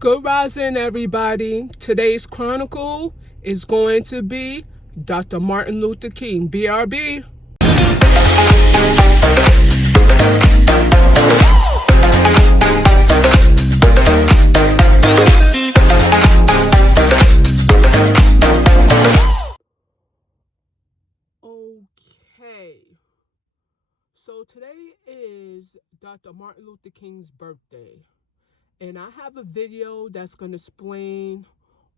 Good rising, everybody. Today's chronicle is going to be Dr. Martin Luther King, BRB. Okay. So today is Dr. Martin Luther King's birthday. And I have a video that's going to explain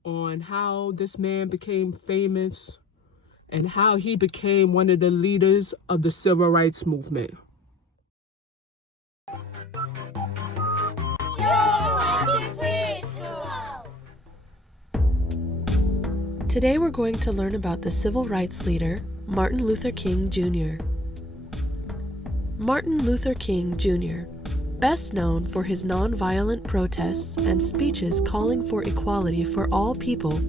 on how this man became famous and how he became one of the leaders of the civil rights movement. Today we're going to learn about the civil rights leader, Martin Luther King Jr. Martin Luther King Jr., best known for his nonviolent protests and speeches calling for equality for all people,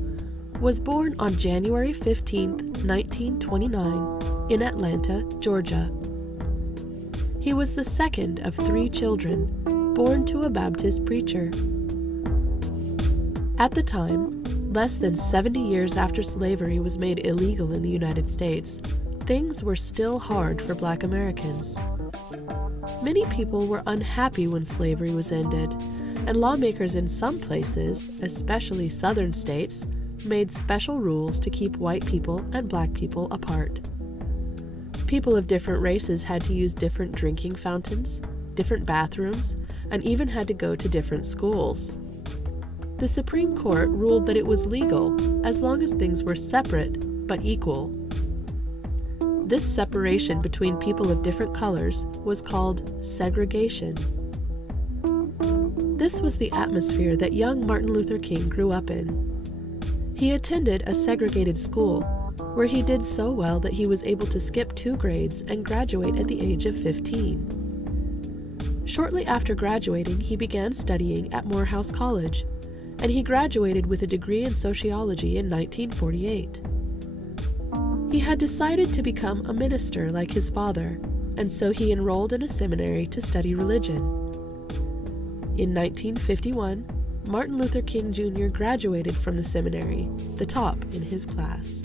was born on January 15, 1929, in Atlanta, Georgia. He was the second of 3 children, born to a Baptist preacher. At the time, less than 70 years after slavery was made illegal in the United States, things were still hard for Black Americans. Many people were unhappy when slavery was ended, and lawmakers in some places, especially southern states, made special rules to keep white people and Black people apart. People of different races had to use different drinking fountains, different bathrooms, and even had to go to different schools. The Supreme Court ruled that it was legal as long as things were separate but equal. This separation between people of different colors was called segregation. This was the atmosphere that young Martin Luther King grew up in. He attended a segregated school, where he did so well that he was able to skip 2 grades and graduate at the age of 15. Shortly after graduating, he began studying at Morehouse College, and he graduated with a degree in sociology in 1948. He had decided to become a minister like his father, and so he enrolled in a seminary to study religion. In 1951, Martin Luther King Jr. graduated from the seminary, the top in his class.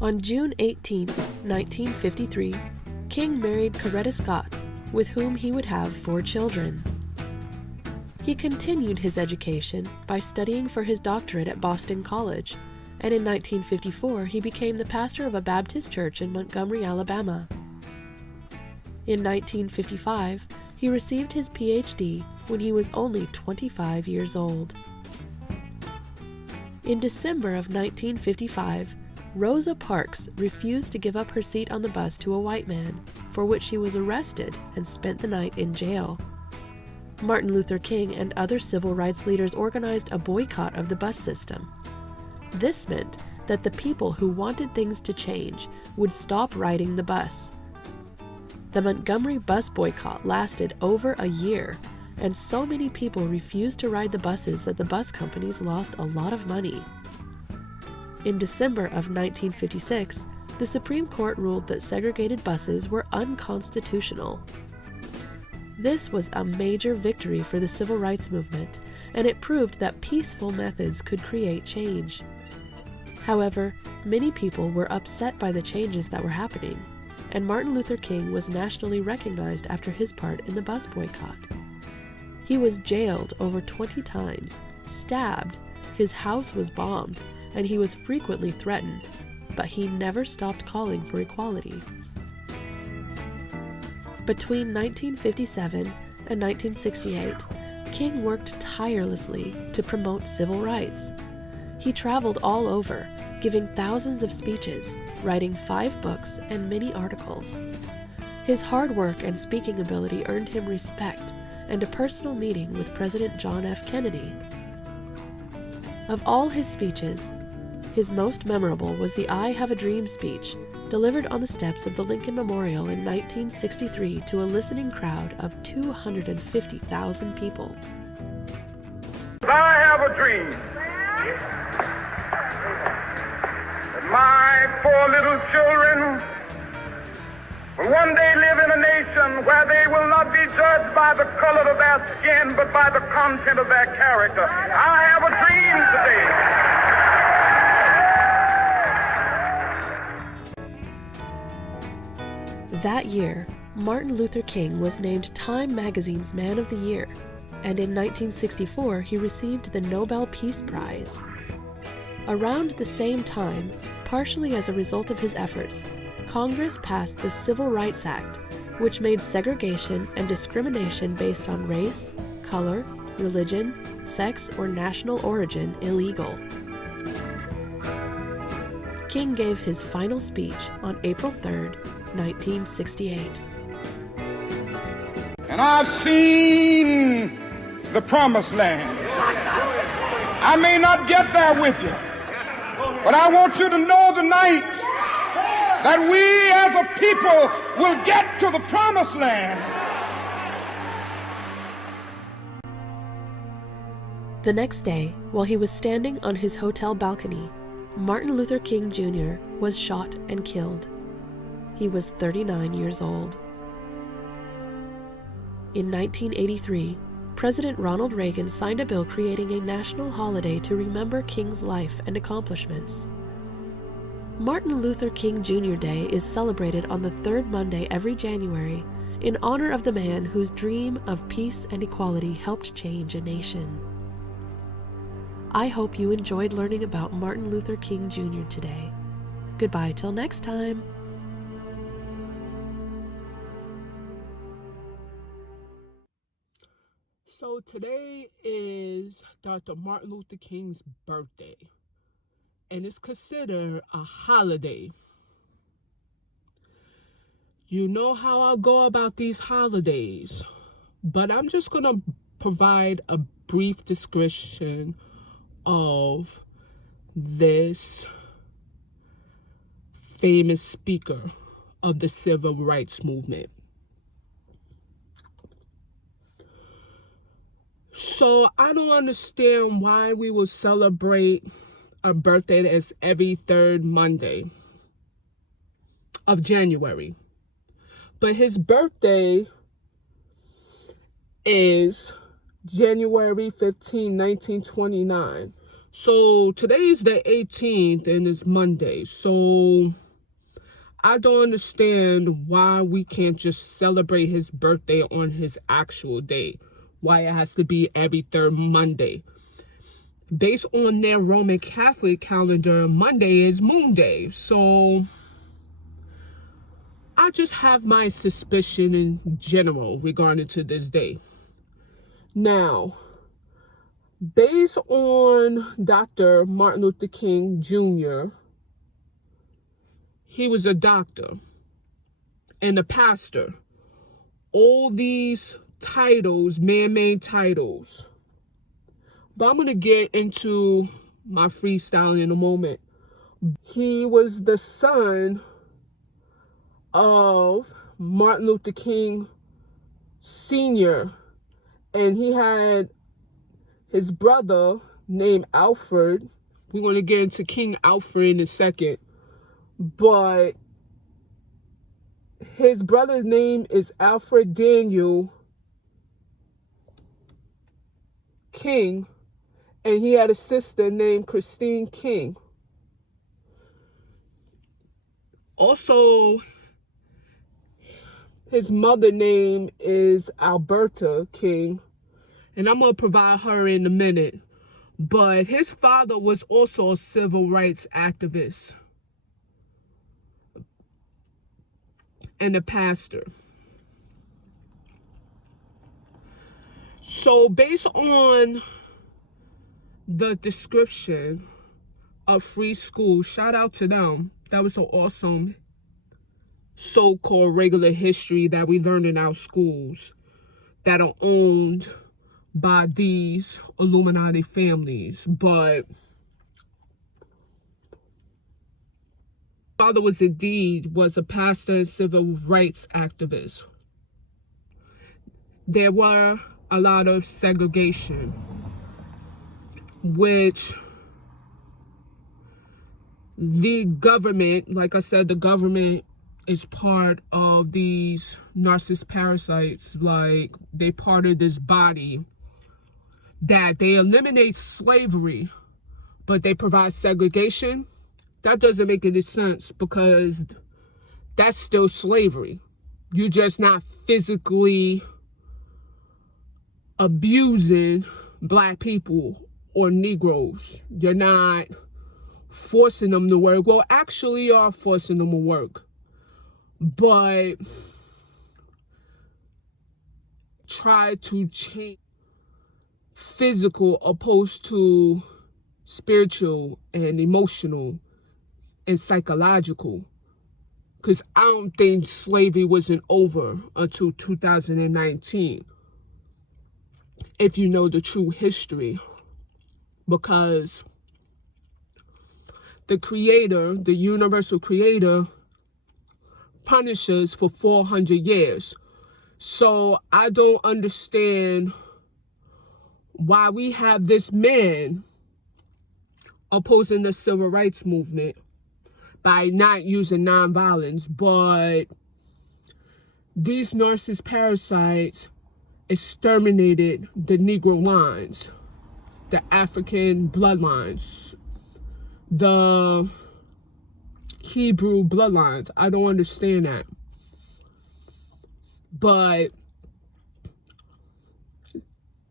On June 18, 1953, King married Coretta Scott, with whom he would have 4 children. He continued his education by studying for his doctorate at Boston College, and in 1954 he became the pastor of a Baptist church in Montgomery, Alabama. In 1955, he received his PhD when he was only 25 years old. In December of 1955, Rosa Parks refused to give up her seat on the bus to a white man, for which she was arrested and spent the night in jail. Martin Luther King and other civil rights leaders organized a boycott of the bus system. This meant that the people who wanted things to change would stop riding the bus. The Montgomery bus boycott lasted over a year, and so many people refused to ride the buses that the bus companies lost a lot of money. In December of 1956, the Supreme Court ruled that segregated buses were unconstitutional. This was a major victory for the civil rights movement, and it proved that peaceful methods could create change. However, many people were upset by the changes that were happening, and Martin Luther King was nationally recognized after his part in the bus boycott. He was jailed over 20 times, stabbed, his house was bombed, and he was frequently threatened, but he never stopped calling for equality. Between 1957 and 1968, King worked tirelessly to promote civil rights. He traveled all over, giving thousands of speeches, writing 5 books and many articles. His hard work and speaking ability earned him respect and a personal meeting with President John F. Kennedy. Of all his speeches, his most memorable was the I Have a Dream speech, delivered on the steps of the Lincoln Memorial in 1963 to a listening crowd of 250,000 people. I have a dream that my 4 little children will one day live in a nation where they will not be judged by the color of their their skin, but by the content of their character. I have a dream today. That year, Martin Luther King was named Time magazine's Man of the Year, and in 1964 he received the Nobel Peace Prize. Around the same time, partially as a result of his efforts, Congress passed the Civil Rights Act, which made segregation and discrimination based on race, color, religion, sex, or national origin illegal. King gave his final speech on April 3, 1968. And I've seen the promised land. I may not get there with you, but I want you to know tonight that we as a people will get to the promised land. The next day, while he was standing on his hotel balcony, Martin Luther King Jr. was shot and killed. He was 39 years old. In 1983, President Ronald Reagan signed a bill creating a national holiday to remember King's life and accomplishments. Martin Luther King Jr. Day is celebrated on the third Monday every January in honor of the man whose dream of peace and equality helped change a nation. I hope you enjoyed learning about Martin Luther King Jr. today. Goodbye till next time. So today is Dr. Martin Luther King's birthday, and it's considered a holiday. You know how I go about these holidays, but I'm just going to provide a brief description of this famous speaker of the civil rights movement. So I don't understand why we will celebrate a birthday that's every third Monday of January. But his birthday is January 15, 1929. So today's the 18th and it's Monday. So I don't understand why we can't just celebrate his birthday on his actual day. Why it has to be every third Monday. Based on their Roman Catholic calendar, Monday is Moon Day. So I just have my suspicion in general regarding to this day. Now, based on Dr. Martin Luther King Jr., he was a doctor and a pastor. All these titles, man-made titles. But I'm going to get into my freestyle in a moment. He was the son of Martin Luther King Sr. And he had his brother named Alfred. We're going to get into King Alfred in a second. But his brother's name is Alfred Daniel King, and he had a sister named Christine King. Also, his mother name is Alberta King, and I'm going to provide her in a minute. But his father was also a civil rights activist and a pastor. So based on the description of free school, shout out to them. That was an awesome so-called regular history that we learned in our schools that are owned by these Illuminati families. But father was a pastor and civil rights activist. There were a lot of segregation, which the government, like I said, the government is part of these narcissist parasites. Like, they part of this body that they eliminate slavery, but they provide segregation. That doesn't make any sense, because that's still slavery. You're just not physically abusing black people or Negroes. You're not forcing them to work. Well, actually, you are forcing them to work, but try to change physical opposed to spiritual and emotional and psychological. Because I don't think slavery wasn't over until 2019, if you know the true history. Because the creator, the universal creator, punishes for 400 years. So I don't understand why we have this man opposing the civil rights movement by not using nonviolence, but these narcissist parasites exterminated the Negro lines, the African bloodlines, the Hebrew bloodlines. I don't understand that. But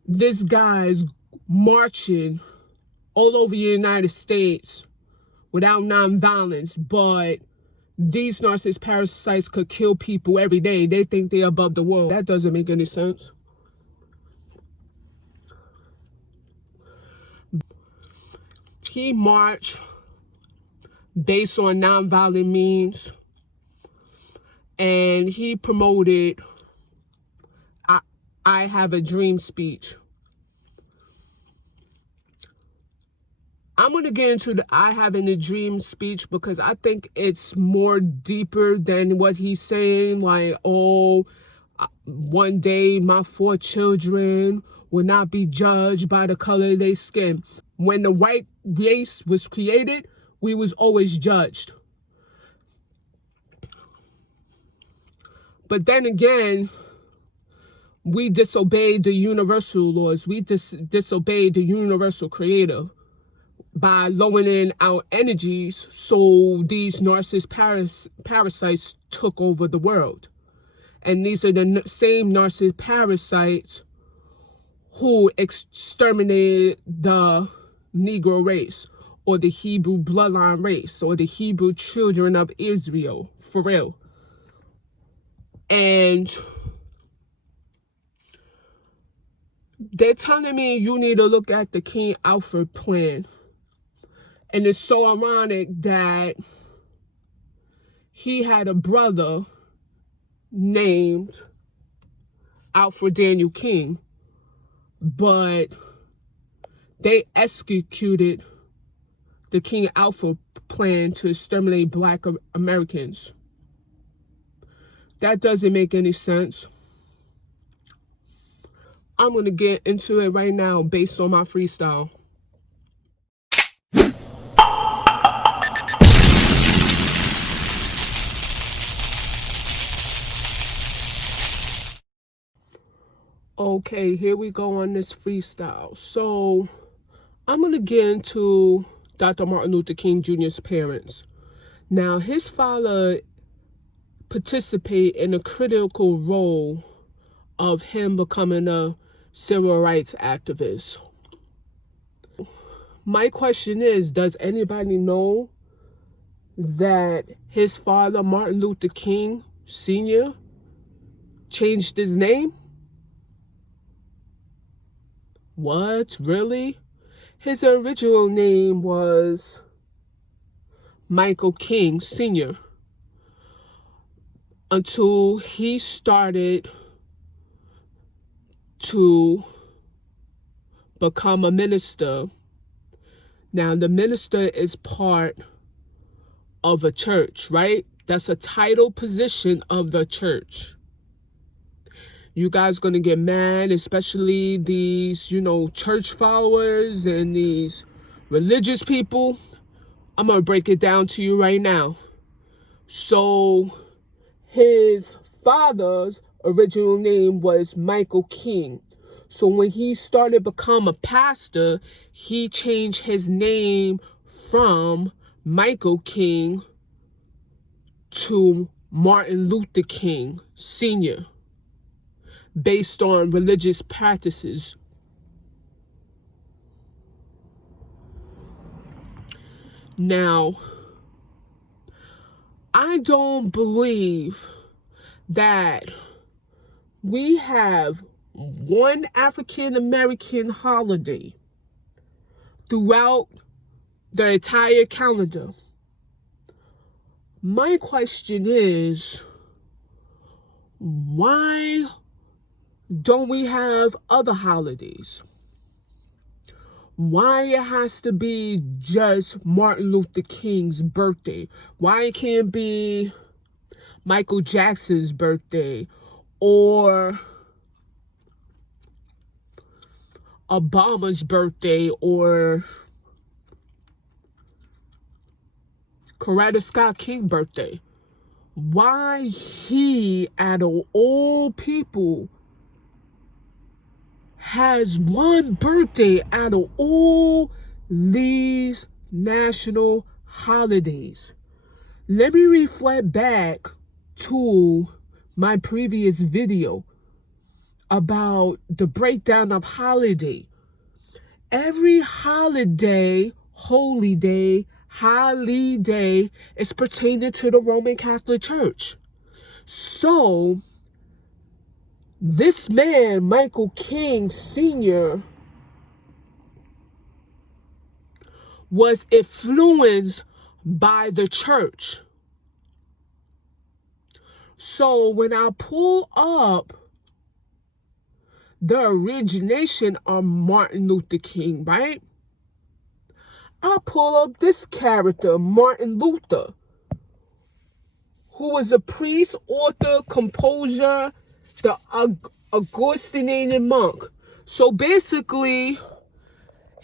this guy's marching all over the United States without nonviolence, but these narcissist parasites could kill people every day. They think they're above the world. That doesn't make any sense. He marched based on nonviolent means, and he promoted I have a dream speech. I'm going to get into the I having a dream speech, because I think it's more deeper than what he's saying. Like, oh, one day my 4 children will not be judged by the color of their skin. When the white race was created, we was always judged. But then again, we disobeyed the universal laws. We disobeyed the universal creator by lowering our energies, so these narcissist parasites took over the world. And these are the same narcissist parasites who exterminated the Negro race, or the Hebrew bloodline race, or the Hebrew children of Israel, for real. And they're telling me you need to look at the King Alfred plan. And it's so ironic that he had a brother named Alfred Daniel King, but they executed the King Alfred plan to exterminate Black Americans. That doesn't make any sense. I'm going to get into it right now based on my freestyle. Okay, here we go on this freestyle. So I'm going to get into Dr. Martin Luther King Jr.'s parents. Now, his father participated in a critical role of him becoming a civil rights activist. My question is, does anybody know that his father, Martin Luther King Sr., changed his name? What? Really? His original name was Michael King Sr. until he started to become a minister. Now, the minister is part of a church, right? That's a title position of the church. You guys gonna get mad, especially these, church followers and these religious people. I'm gonna break it down to you right now. So his father's original name was Michael King. So when he started become a pastor, he changed his name from Michael King to Martin Luther King Sr. based on religious practices. Now, I don't believe that we have one African American holiday throughout the entire calendar. My question is, why don't we have other holidays? Why it has to be just Martin Luther King's birthday? Why it can't be Michael Jackson's birthday or Obama's birthday or Coretta Scott King's birthday? Why he, out of all people, has one birthday out of all these national holidays? Let me reflect back to my previous video about the breakdown of holiday. Every holiday, holy day, holiday is pertaining to the Roman Catholic Church. So this man, Michael King Sr., was influenced by the church. So when I pull up the origination of Martin Luther King, right? I'll pull up this character, Martin Luther, who was a priest, author, composer, the Augustinian monk. So basically,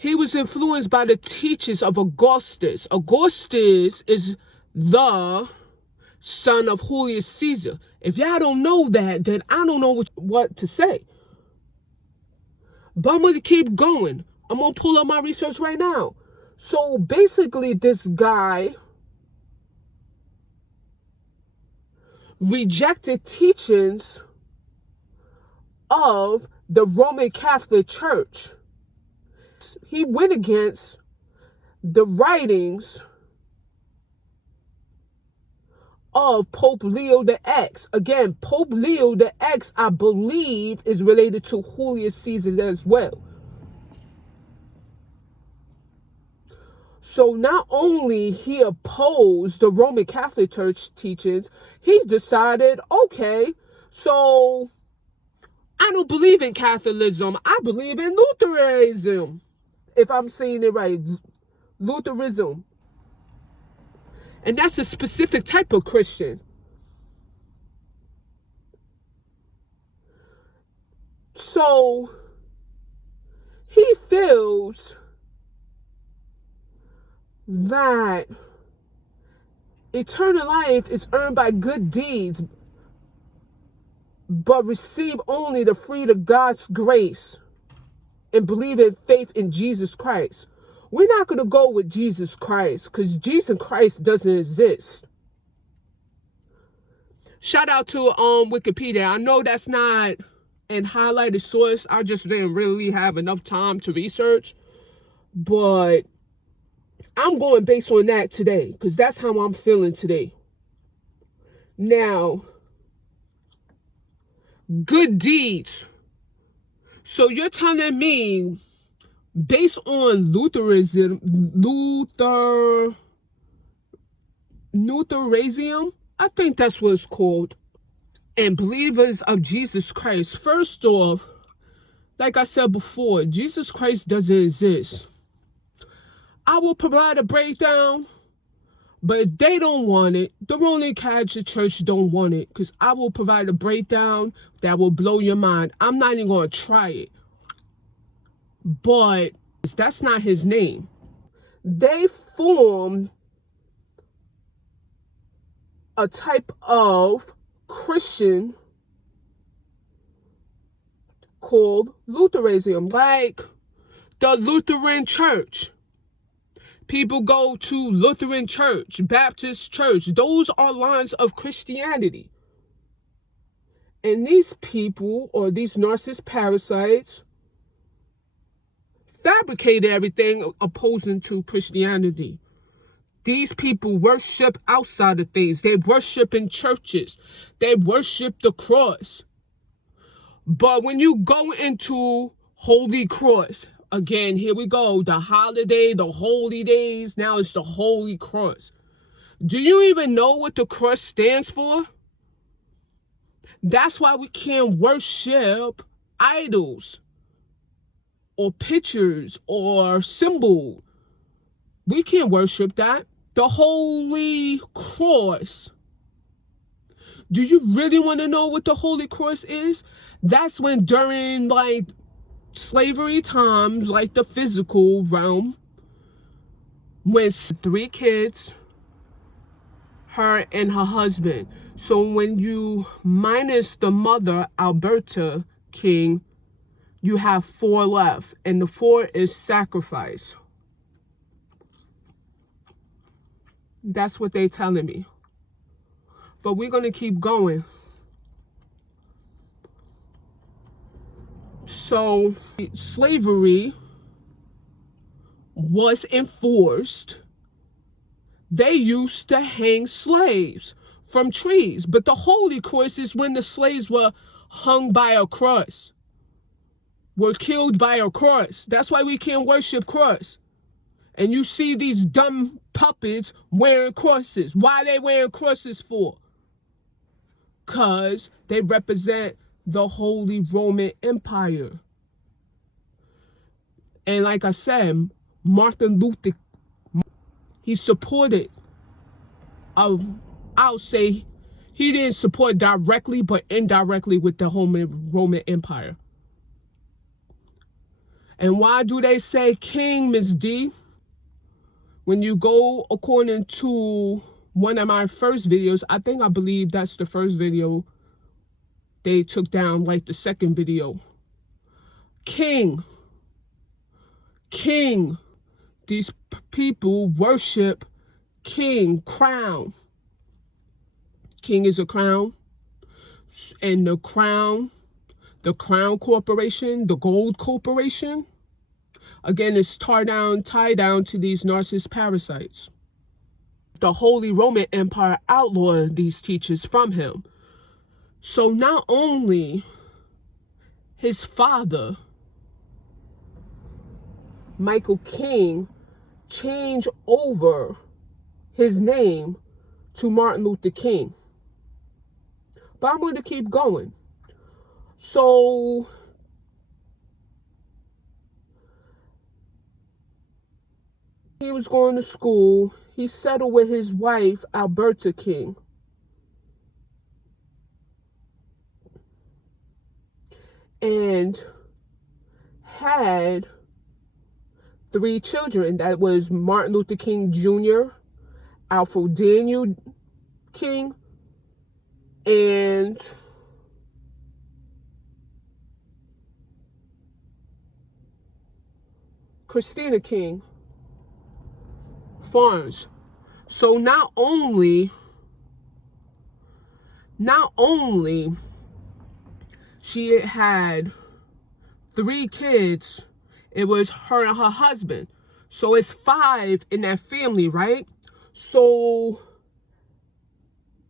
he was influenced by the teachings of Augustus. Augustus is the son of Julius Caesar. If y'all don't know that, then I don't know what to say. But I'm going to keep going. I'm going to pull up my research right now. So basically, this guy rejected teachings of the Roman Catholic Church. He went against the writings of Pope Leo the X. Again, Pope Leo the X, I believe, is related to Julius Caesar as well. So not only he opposed the Roman Catholic Church teachings, he decided, okay, so I don't believe in Catholicism. I believe in Lutheranism. If I'm saying it right, Lutheranism. And that's a specific type of Christian. So he feels that eternal life is earned by good deeds, but receive only the fruit of God's grace and believe in faith in Jesus Christ. We're not going to go with Jesus Christ because Jesus Christ doesn't exist. Shout out to Wikipedia. I know that's not an highlighted source. I just didn't really have enough time to research. But I'm going based on that today because that's how I'm feeling today. Now, good deeds. So you're telling me, based on Lutheranism, I think that's what it's called, and believers of Jesus Christ. First off, like I said before, Jesus Christ doesn't exist. I will provide a breakdown, but if they don't want it, the Roman Catholic Church don't want it, because I will provide a breakdown that will blow your mind. I'm not even going to try it. But that's not his name. They formed a type of Christian called Lutheranism, like the Lutheran Church. People go to Lutheran Church, Baptist Church. Those are lines of Christianity. And these people, or these narcissist parasites, fabricated everything opposing to Christianity. These people worship outside of things. They worship in churches. They worship the cross. But when you go into Holy Cross, again, here we go, the holiday, the holy days, now it's the Holy Cross. Do you even know what the cross stands for? That's why we can't worship idols or pictures or symbols. We can't worship that. The Holy Cross. Do you really want to know what the Holy Cross is? That's when during like slavery times, like the physical realm, when 3 kids, her and her husband. So when you minus the mother, Alberta King, you have 4 left, and the 4 is sacrifice. That's what they're telling me. But we're going to keep going. So slavery was enforced. They used to hang slaves from trees. But the Holy Cross is when the slaves were hung by a cross, were killed by a cross. That's why we can't worship cross. And you see these dumb puppets wearing crosses. Why are they wearing crosses for? Because they represent the Holy Roman Empire. And like I said, Martin Luther, he supported, I'll say, he didn't support directly, but indirectly with the Roman Empire. And why do they say king, Miss D? When you go according to one of my first videos, I believe that's the first video they took down, like the second video. King. These people worship king, crown. King is a crown. And the crown corporation, the gold corporation, again, it's tied down to these narcissist parasites. The Holy Roman Empire outlawed these teachers from him. So not only his father, Michael King, changed over his name to Martin Luther King. But I'm going to keep going. So he was going to school. He settled with his wife, Alberta King. And had 3 children. That was Martin Luther King Jr., Alfred Daniel King, and Christina King Farms. So not only she had 3 kids, it was her and her husband. So it's 5 in that family, right? So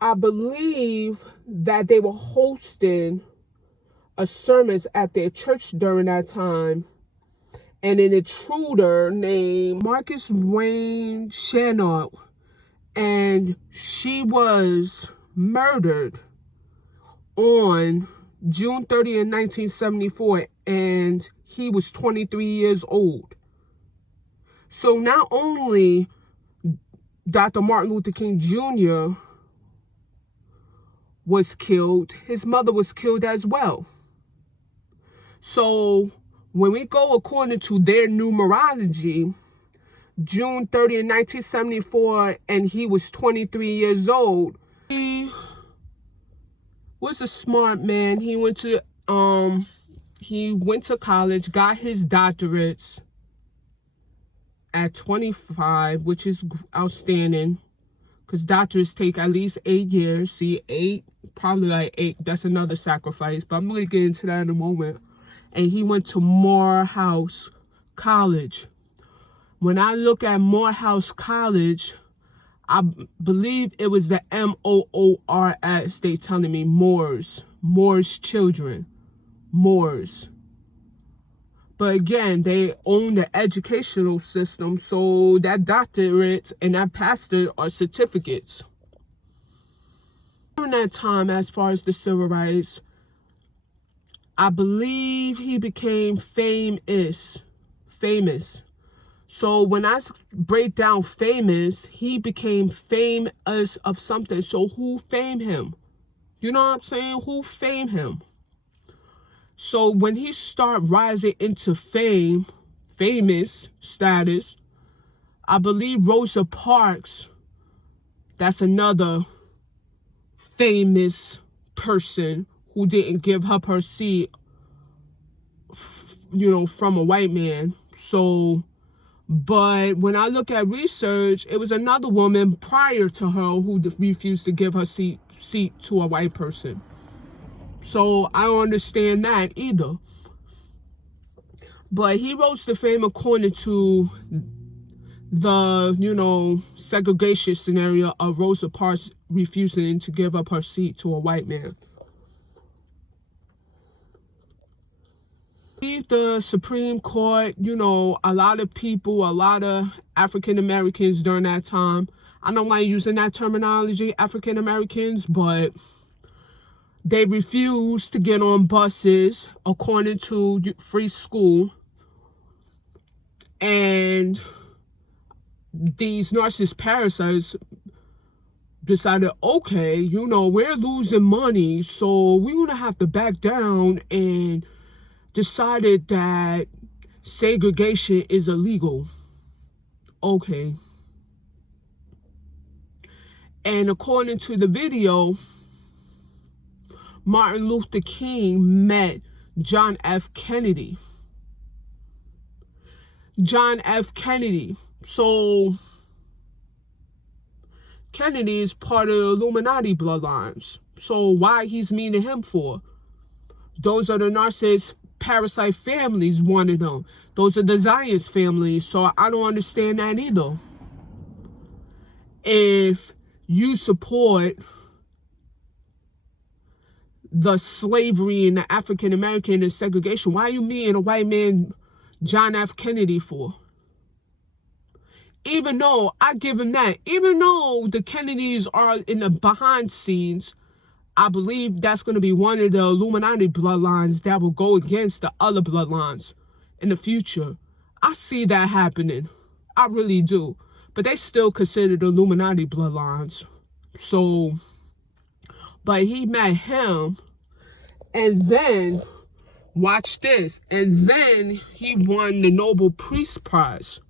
I believe that they were hosting a sermons at their church during that time. And an intruder named Marcus Wayne Chanel, and she was murdered on June 30th, 1974, and he was 23 years old. So not only Dr. Martin Luther King Jr. was killed, his mother was killed as well. So when we go according to their numerology, June 30th, 1974, and he was 23 years old, he was a smart man. He went to college, got his doctorates at 25, which is outstanding, because doctorates take at least 8 years. See, 8, probably like 8. That's another sacrifice, but I'm going to get into that in a moment. And he went to Morehouse College. When I look at Morehouse College, I believe it was the Moors. They telling me Moors children, Moors. But again, they own the educational system, so that doctorate and that pastor are certificates. During that time, as far as the civil rights, I believe he became famous. So when I break down famous, he became famous of something. So who famed him? You know what I'm saying? Who famed him? So when he started rising into famous status, I believe Rosa Parks, that's another famous person who didn't give up her seat, from a white man. So, but when I look at research, it was another woman prior to her who refused to give her seat to a white person. So I don't understand that either. But he rose to fame according to the, segregation scenario of Rosa Parks refusing to give up her seat to a white man. The Supreme Court, a lot of African Americans during that time, I don't like using that terminology, African Americans, but they refused to get on buses according to free school. And these narcissist parasites decided, okay, we're losing money, so we're going to have to back down, and decided that segregation is illegal. Okay. And according to the video, Martin Luther King met John F. Kennedy. So Kennedy is part of the Illuminati bloodlines. So why he's meeting him for? Those are the narcissist parasite families, one of them. Those are the Zionist families. So I don't understand that either. If you support the slavery and the African American and segregation, why are you meeting a white man, John F. Kennedy, for? Even though I give him that, even though the Kennedys are in the behind scenes, I believe that's going to be one of the Illuminati bloodlines that will go against the other bloodlines in the future. I see that happening. I really do. But they still consider the Illuminati bloodlines. So, but he met him, and then, watch this, and then he won the Nobel Peace Prize.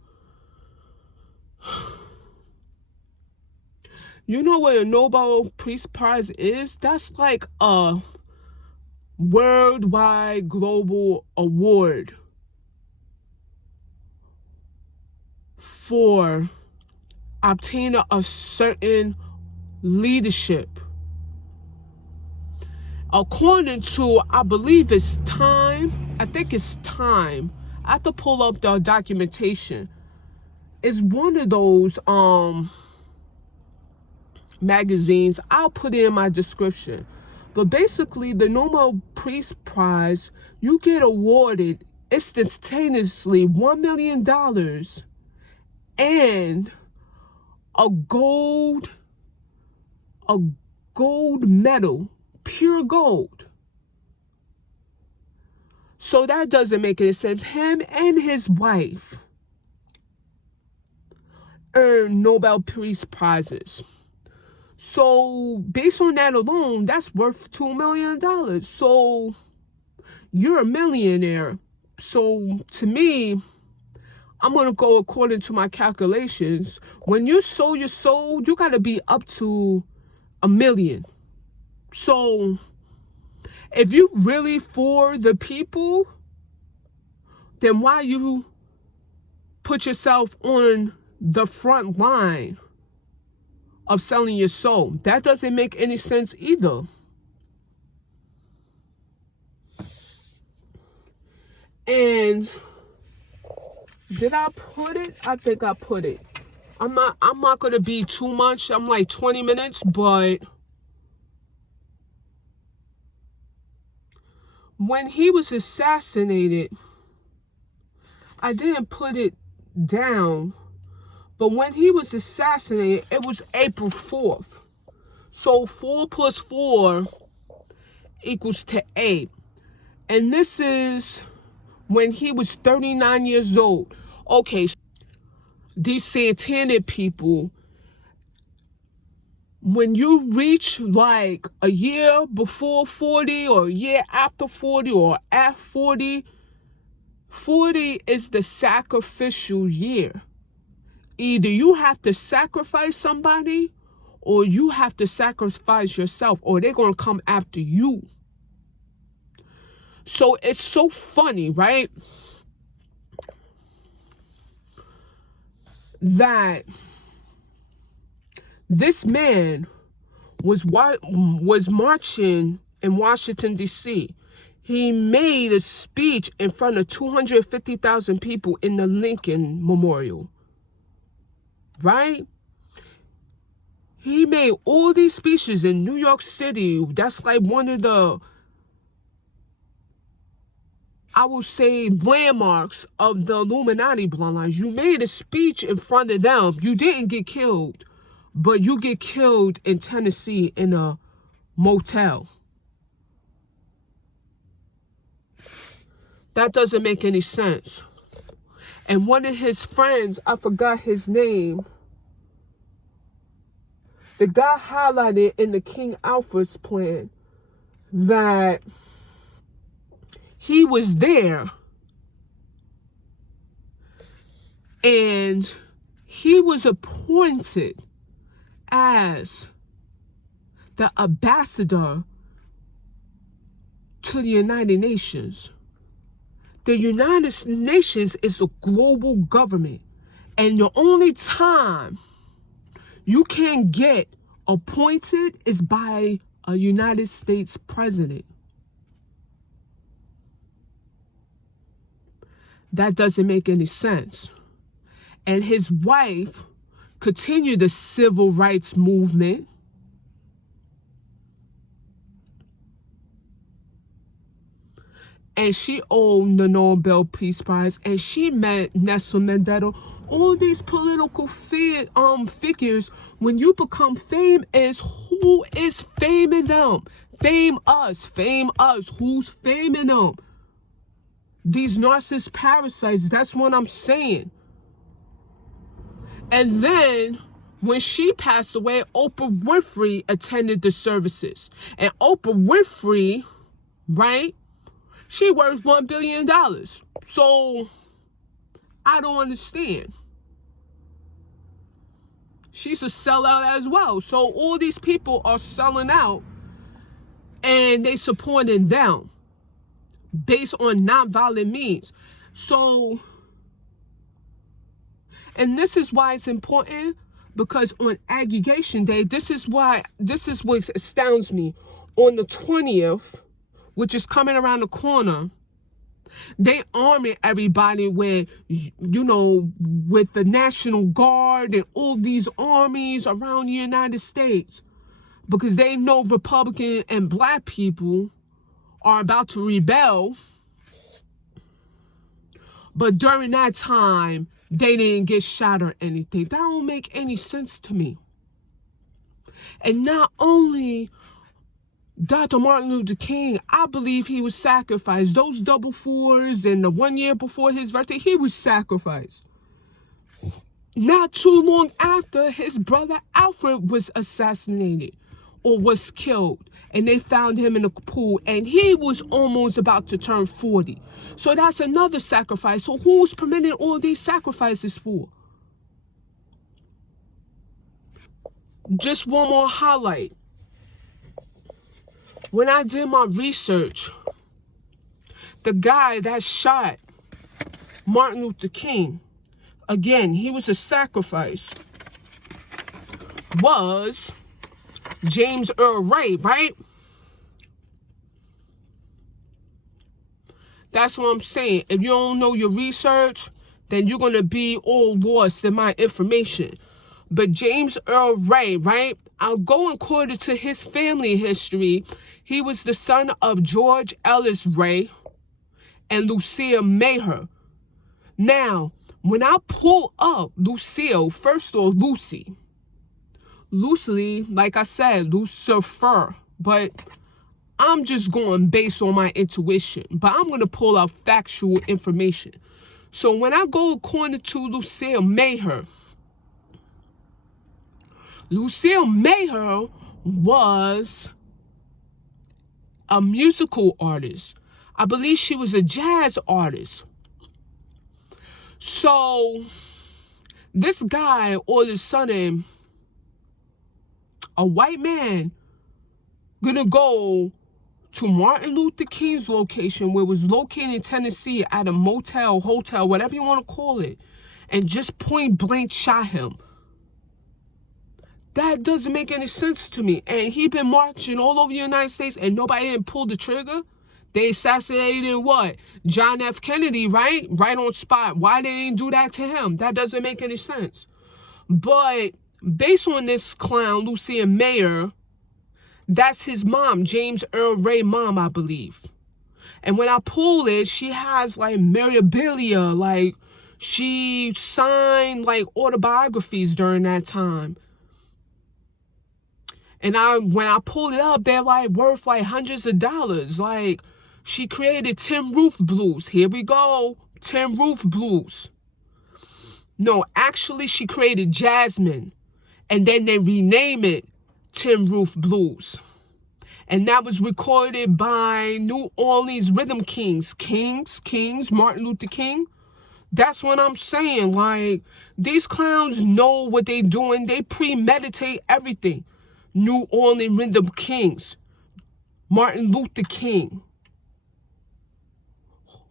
You know what a Nobel Peace Prize is? That's like a worldwide global award for obtaining a certain leadership. According to, I believe it's Time. I think it's Time. I have to pull up the documentation. It's one of those magazines. I'll put it in my description. But basically, the Nobel Peace Prize, you get awarded instantaneously $1 million and a gold medal, pure gold. So that doesn't make any sense. Him and his wife earned Nobel Peace Prizes. So based on that alone, that's worth $2 million. So you're a millionaire. So to me, I'm going to go according to my calculations. When you sow your soul, you got to be up to $1 million. So If you really for the people, then why you put yourself on the front line of selling your soul? That doesn't make any sense either. And did I put it? I think I put it. I'm not gonna be too much. I'm like 20 minutes, but when he was assassinated, I didn't put it down, but when he was assassinated, it was April 4th. So 4 plus 4 equals to 8. And this is when he was 39 years old. Okay, these satanic people, when you reach like a year before 40 or a year after 40 or at 40, 40 is the sacrificial year. Either you have to sacrifice somebody or you have to sacrifice yourself, or they're going to come after you. So it's so funny, right? That this man was marching in Washington, D.C. He made a speech in front of 250,000 people in the Lincoln Memorial, right? He made all these speeches in New York City. That's like one of the, I will say, landmarks of the Illuminati bloodlines. You made a speech in front of them. You didn't get killed, but you get killed in Tennessee in a motel. That doesn't make any sense. And one of his friends, I forgot his name, the guy highlighted in the King Alfred's plan that he was there and he was appointed as the ambassador to the United Nations. The United Nations is a global government, and the only time you can get appointed is by a United States president. That doesn't make any sense. And his wife continued the civil rights movement. And she owned the Nobel Peace Prize, and she met Nelson Mandela. All these political figures, when you become famous, who is faming them? Fame us, fame us. Who's faming them? These narcissist parasites, that's what I'm saying. And then, when she passed away, Oprah Winfrey attended the services. And Oprah Winfrey, right? She worth $1 billion. So, I don't understand. She's a sellout as well. So, all these people are selling out and they supporting them based on nonviolent means. So, and this is why it's important, because on aggregation day, this is what astounds me. On the 20th, which is coming around the corner, they arming everybody with, with the National Guard and all these armies around the United States, because they know Republican and black people are about to rebel. But during that time, they didn't get shot or anything. That don't make any sense to me. And not only Dr. Martin Luther King, I believe he was sacrificed. Those double fours and the 1 year before his birthday, he was sacrificed. Not too long after, his brother Alfred was assassinated or was killed. And they found him in a pool, and he was almost about to turn 40. So that's another sacrifice. So who's permitting all these sacrifices for? Just one more highlight. when I did my research, the guy that shot Martin Luther King, again, he was a sacrifice, was James Earl Ray, right? That's what I'm saying. If you don't know your research, then you're going to be all lost in my information. But James Earl Ray, right? I'll go according to his family history. He was the son of George Ellis Ray and Lucille Maher. Now, when I pull up Lucille, first off, Lucy, like I said, Lucifer, but I'm just going based on my intuition, but I'm going to pull out factual information. So when I go according to Lucille Maher was a musical artist. I believe she was a jazz artist. So this guy, all of a sudden, a white man, gonna go to Martin Luther King's location, where it was located in Tennessee, at a motel, hotel, whatever you want to call it, and just point blank shot him. That doesn't make any sense to me. And he been marching all over the United States and nobody didn't pull the trigger. They assassinated what? John F. Kennedy, right? Right on spot. Why they didn't do that to him? That doesn't make any sense. But based on this clown, Lucille Mayer, that's his mom, James Earl Ray mom, I believe. And when I pull it, she has like memorabilia, like she signed like autobiographies during that time. And when I pulled it up, they're like worth like hundreds of dollars. Like she created Tin Roof Blues. Here we go. Tin Roof Blues. No, actually she created Jasmine. And then they rename it Tin Roof Blues. And that was recorded by New Orleans Rhythm Kings, Martin Luther King. That's what I'm saying. Like, these clowns know what they're doing. They premeditate everything. New Orleans Rhythm Kings, Martin Luther King,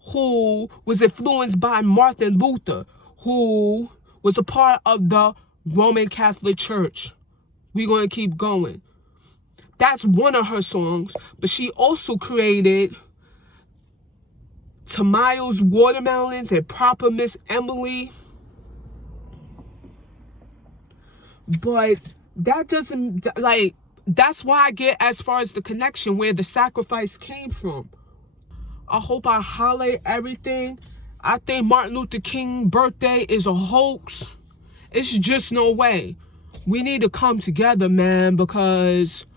who was influenced by Martin Luther, who was a part of the Roman Catholic Church. We're going to keep going. That's one of her songs, but she also created Tamayo's Watermelons and Proper Miss Emily. But that doesn't, like, that's why I get as far as the connection where the sacrifice came from. I hope I highlight everything. I think Martin Luther King's birthday is a hoax. It's just no way. We need to come together, man, because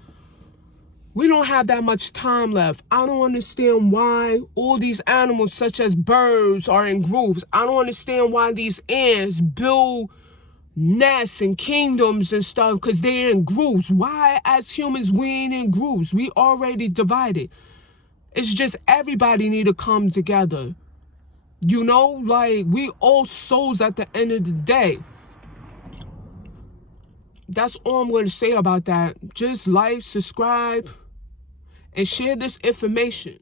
we don't have that much time left. I don't understand why all these animals, such as birds, are in groups. I don't understand why these ants build nests and kingdoms and stuff, because they're in groups. Why, as humans, we ain't in groups? We already divided. It's just everybody need to come together. You know, like, we all souls at the end of the day. That's all I'm going to say about that. Just like, subscribe, and share this information.